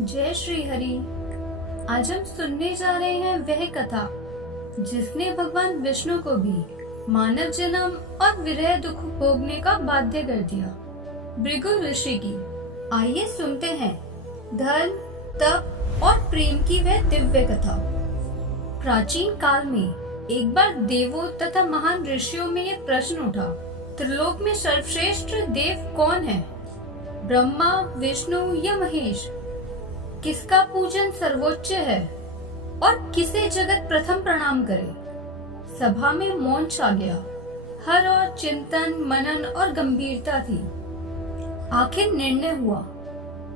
जय श्री हरि। आज हम सुनने जा रहे हैं वह कथा जिसने भगवान विष्णु को भी मानव जन्म और विरह दुख भोगने का बाध्य कर दिया, भृगु ऋषि की। आइए सुनते हैं धर्म, तप और प्रेम की वह दिव्य कथा। प्राचीन काल में एक बार देवों तथा महान ऋषियों में यह प्रश्न उठा, त्रिलोक में सर्वश्रेष्ठ देव कौन है? ब्रह्मा, विष्णु या महेश? किसका पूजन सर्वोच्च है और किसे जगत प्रथम प्रणाम करे? सभा में मौन छा गया। हर और चिंतन, मनन और गंभीरता थी। आखिर निर्णय हुआ।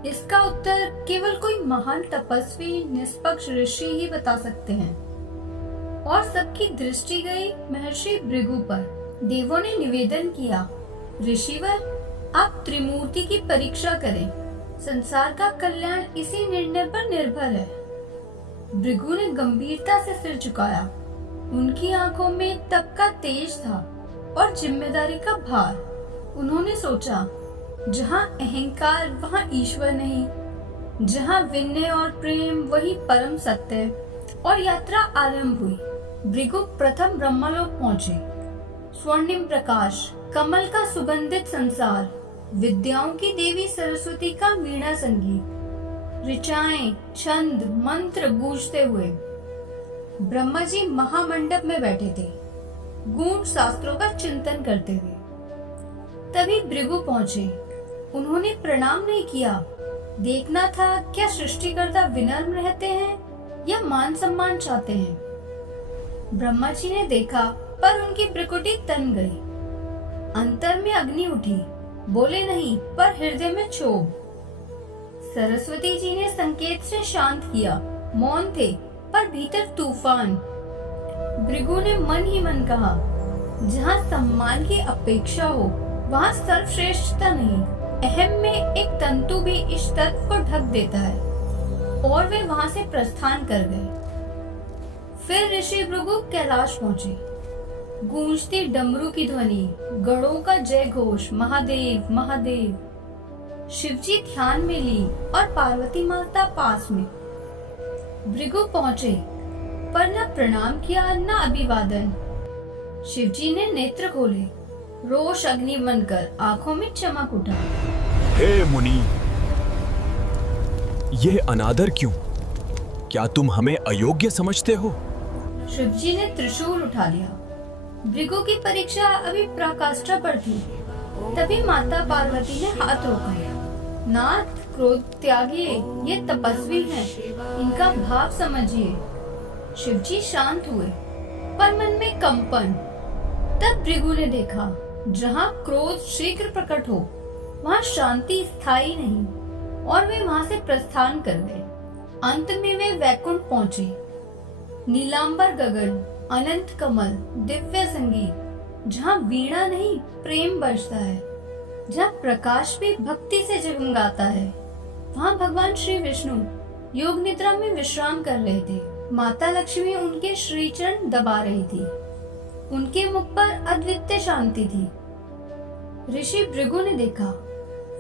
इसका उत्तर केवल कोई महान तपस्वी, निष्पक्ष ऋषि ही बता सकते हैं। और सबकी दृष्टि गई महर्षि भृगु पर। देवों ने निवेदन किया, ऋषिवर, आप त्रिमूर्ति की परीक्षा करें। संसार का कल्याण इसी निर्णय पर निर्भर है। भृगु ने गंभीरता से सिर झुकाया। उनकी आंखों में तप का तेज था और जिम्मेदारी का भार। उन्होंने सोचा, जहाँ अहंकार वहाँ ईश्वर नहीं, जहाँ विनय और प्रेम वही परम सत्य। और यात्रा आरंभ हुई। भृगु प्रथम ब्रह्मलोक पहुँचे। स्वर्णिम प्रकाश, कमल का सुगंधित संसार, विद्याओं की देवी सरस्वती का वीणा संगीत, ऋचाएं, छंद, मंत्र गूंजते हुए। ब्रह्मा जी महामंडप में बैठे थे, गूढ़ शास्त्रों का चिंतन करते हुए। तभी भृगु पहुंचे। उन्होंने प्रणाम नहीं किया। देखना था क्या सृष्टिकर्ता विनम्र रहते हैं या मान सम्मान चाहते हैं। ब्रह्मा जी ने देखा, पर उनकी भ्रुकुटी तन गई। अंतर में अग्नि उठी। बोले नहीं, पर हृदय में क्षोभ। सरस्वती जी ने संकेत से शांत किया। मौन थे, पर भीतर तूफान। भृगु ने मन ही मन कहा, जहाँ सम्मान की अपेक्षा हो वहाँ सर्वश्रेष्ठता नहीं। अहम में एक तंतु भी इस तत्व को ढक देता है। और वे वहाँ से प्रस्थान कर गए। फिर ऋषि भृगु कैलाश पहुँचे। गूंजती डमरू की ध्वनि, गणों का जय घोष, महादेव महादेव। शिवजी ध्यान में ली और पार्वती माता पास में। भृगु पहुंचे, पर न प्रणाम किया न अभिवादन। शिवजी ने नेत्र खोले। रोष अग्नि बनकर आंखों में चमक उठा। हे मुनि, ये अनादर क्यों? क्या तुम हमें अयोग्य समझते हो? शिवजी ने त्रिशूल उठा लिया। भृगु की परीक्षा अभी पराकाष्ठा पर थी। तभी माता पार्वती ने हाथ रोका। नाथ, क्रोध त्यागिए, ये तपस्वी हैं, इनका भाव समझिए। शिवजी शांत हुए, पर मन में कंपन। तब भृगु ने देखा, जहाँ क्रोध शीघ्र प्रकट हो वहाँ शांति स्थायी नहीं। और वे वहाँ से प्रस्थान कर गए। अंत में वे वैकुंठ पहुँचे। नीलांबर गगन, अनंत कमल, दिव्य संगीत, जहाँ वीणा नहीं प्रेम बरसता है, जहाँ प्रकाश भी भक्ति से जगमगाता है। वहाँ भगवान श्री विष्णु योग निद्रा में विश्राम कर रहे थे। माता लक्ष्मी उनके श्री चरण दबा रही थी। उनके मुख पर अद्वितीय शांति थी। ऋषि भृगु ने देखा,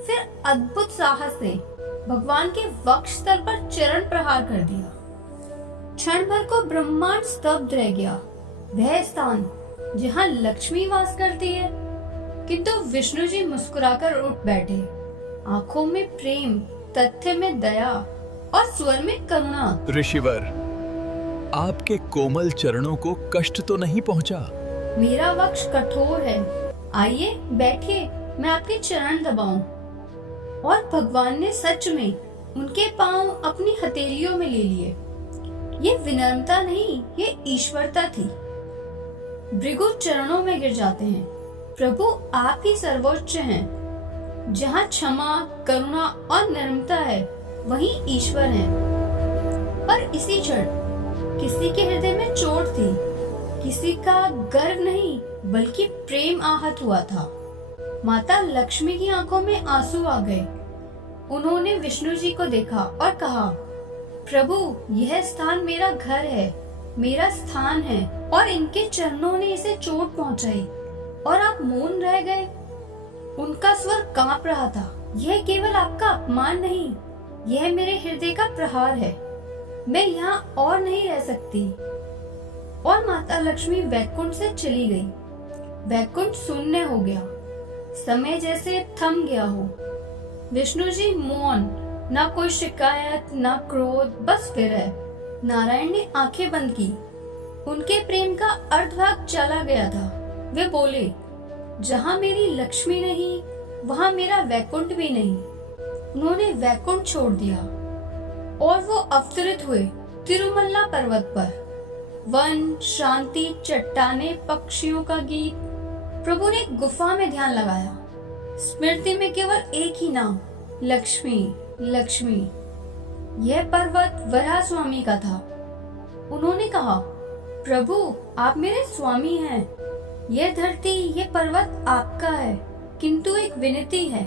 फिर अद्भुत साहस से भगवान के वक्ष तल पर चरण प्रहार कर दिया। क्षण भर को ब्रह्मांड स्तब्ध रह गया। वह स्थान जहाँ लक्ष्मी वास करती है। किंतु विष्णु जी मुस्कुराकर उठ बैठे। आंखों में प्रेम, तथ्य में दया और स्वर में करुणा। ऋषिवर, आपके कोमल चरणों को कष्ट तो नहीं पहुंचा? मेरा वक्ष कठोर है। आइए बैठिए, मैं आपके चरण दबाऊं। और भगवान ने सच में उनके पांव अपनी हथेलियों में ले लिए। ये विनम्रता नहीं, ये ईश्वरता थी। भृगु चरणों में गिर जाते हैं। प्रभु, आप ही सर्वोच्च हैं। जहाँ क्षमा, करुणा और निर्ममता है, वहीं ईश्वर है। पर इसी क्षण किसी के हृदय में चोट थी। किसी का गर्व नहीं, बल्कि प्रेम आहत हुआ था। माता लक्ष्मी की आंखों में आंसू आ गए। उन्होंने विष्णु जी को देखा और कहा, प्रभु, यह स्थान मेरा घर है, मेरा स्थान है, और इनके चरणों ने इसे चोट पहुंचाई और आप मौन रह गए। उनका स्वर कांप रहा था। यह केवल आपका अपमान नहीं, यह मेरे हृदय का प्रहार है। मैं यहाँ और नहीं रह सकती। और माता लक्ष्मी वैकुंठ से चली गई। वैकुंठ शून्य हो गया, समय जैसे थम गया हो। विष्णु जी मौन, ना कोई शिकायत ना क्रोध, बस विरह। नारायण ने आंखें बंद की। उनके प्रेम का अर्धभाग चला गया था। वे बोले, जहाँ मेरी लक्ष्मी नहीं वहाँ मेरा वैकुंठ भी नहीं। उन्होंने वैकुंठ छोड़ दिया और वो अवतरित हुए तिरुमल्ला पर्वत पर। वन, शांति, चट्टाने, पक्षियों का गीत। प्रभु ने गुफा में ध्यान लगाया। स्मृति में केवल एक ही नाम, लक्ष्मी लक्ष्मी। यह पर्वत वराह स्वामी का था। उन्होंने कहा, प्रभु आप मेरे स्वामी हैं। यह धरती, यह पर्वत आपका है, किंतु एक विनती है,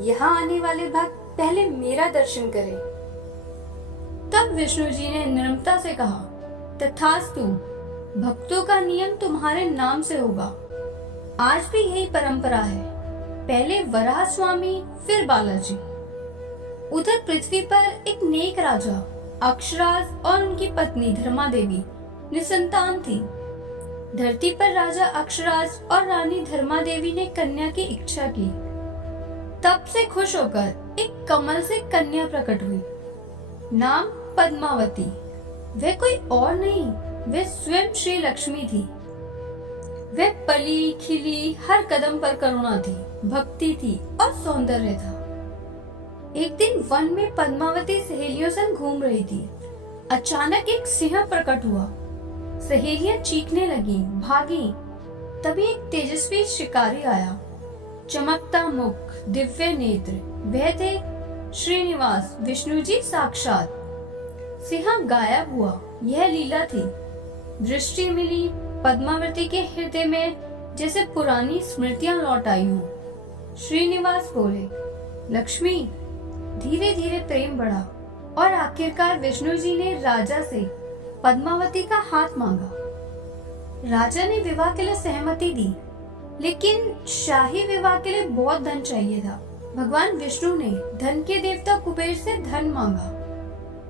यहाँ आने वाले भक्त पहले मेरा दर्शन करें। तब विष्णु जी ने नम्रता से कहा, तथास्तु, भक्तों का नियम तुम्हारे नाम से होगा। आज भी यही परंपरा है, पहले वराह स्वामी फिर बालाजी। उधर पृथ्वी पर एक नेक राजा अक्षराज और उनकी पत्नी धर्मा देवी निसंतान थी। धरती पर राजा अक्षराज और रानी धर्मा देवी ने कन्या की इच्छा की। तब से खुश होकर एक कमल से कन्या प्रकट हुई, नाम पद्मावती। वे कोई और नहीं, वे स्वयं श्री लक्ष्मी थी। वे पली खिली, हर कदम पर करुणा थी, भक्ति थी और सौंदर्य था। एक दिन वन में पद्मावती सहेलियों संग घूम रही थी। अचानक एक सिंह प्रकट हुआ। सहेलियां चीखने लगी, भागी। तभी एक तेजस्वी शिकारी आया, चमकता मुख, दिव्य नेत्र। वह थे श्रीनिवास, विष्णु जी साक्षात। सिंह गायब हुआ, यह लीला थी। दृष्टि मिली, पद्मावती के हृदय में जैसे पुरानी स्मृतियां लौट आई हों। श्रीनिवास बोले, लक्ष्मी। धीरे धीरे प्रेम बढ़ा और आखिरकार विष्णु जी ने राजा से पद्मावती का हाथ मांगा। राजा ने विवाह के लिए सहमति दी, लेकिन शाही विवाह के लिए बहुत धन चाहिए था। भगवान विष्णु ने धन के देवता कुबेर से धन मांगा।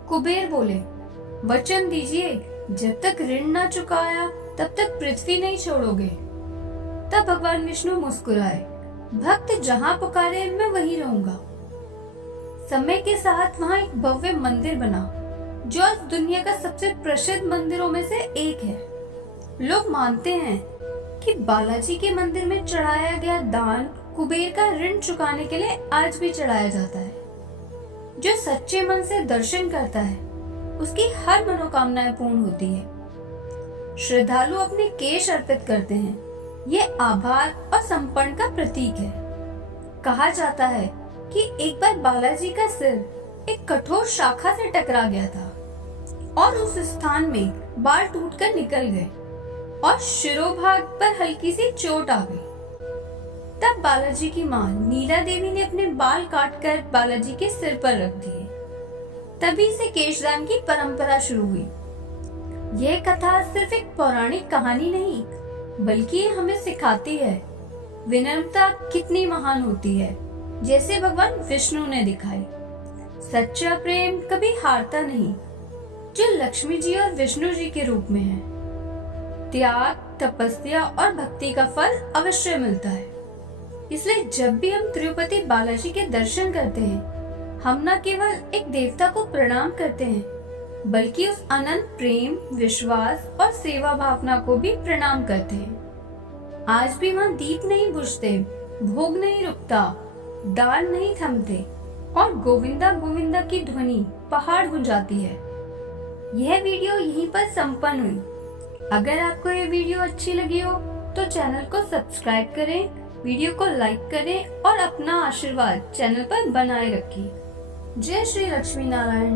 कुबेर बोले, वचन दीजिए, जब तक ऋण न चुकाया तब तक पृथ्वी नहीं छोड़ोगे। तब भगवान विष्णु मुस्कुराए, भक्त जहाँ पुकारे मैं वहीं रहूंगा। समय के साथ वहाँ एक भव्य मंदिर बना, जो आज दुनिया का सबसे प्रसिद्ध मंदिरों में से एक है। लोग मानते हैं कि बालाजी के मंदिर में चढ़ाया गया दान कुबेर का ऋण चुकाने के लिए आज भी चढ़ाया जाता है। जो सच्चे मन से दर्शन करता है, उसकी हर मनोकामनाएं पूर्ण होती है। श्रद्धालु अपने केश अर्पित करते हैं। ये आभार और समर्पण का प्रतीक है। कहा जाता है कि एक बार बालाजी का सिर एक कठोर शाखा से टकरा गया था और उस स्थान में बाल टूटकर निकल गए और शिरोभाग पर हल्की सी चोट आ गई। तब बालाजी की मां नीला देवी ने अपने बाल काटकर बालाजी के सिर पर रख दिए। तभी से केशदान की परंपरा शुरू हुई। यह कथा सिर्फ एक पौराणिक कहानी नहीं, बल्कि ये हमें सिखाती है विनम्रता कितनी महान होती है, जैसे भगवान विष्णु ने दिखाई। सच्चा प्रेम कभी हारता नहीं, जो लक्ष्मी जी और विष्णु जी के रूप में है। त्याग, तपस्या और भक्ति का फल अवश्य मिलता है। इसलिए जब भी हम तिरुपति बालाजी के दर्शन करते हैं, हम न केवल एक देवता को प्रणाम करते हैं, बल्कि उस अनंत प्रेम, विश्वास और सेवा भावना को भी प्रणाम करते हैं। आज भी वहाँ दीप नहीं बुझते, भोग नहीं रुकता, दान नहीं थमते और गोविंदा गोविंदा की ध्वनि पहाड़ गुंजाती है। यह वीडियो यहीं पर संपन्न हुई। अगर आपको यह वीडियो अच्छी लगी हो तो चैनल को सब्सक्राइब करें, वीडियो को लाइक करें और अपना आशीर्वाद चैनल पर बनाए रखें। जय श्री लक्ष्मी नारायण।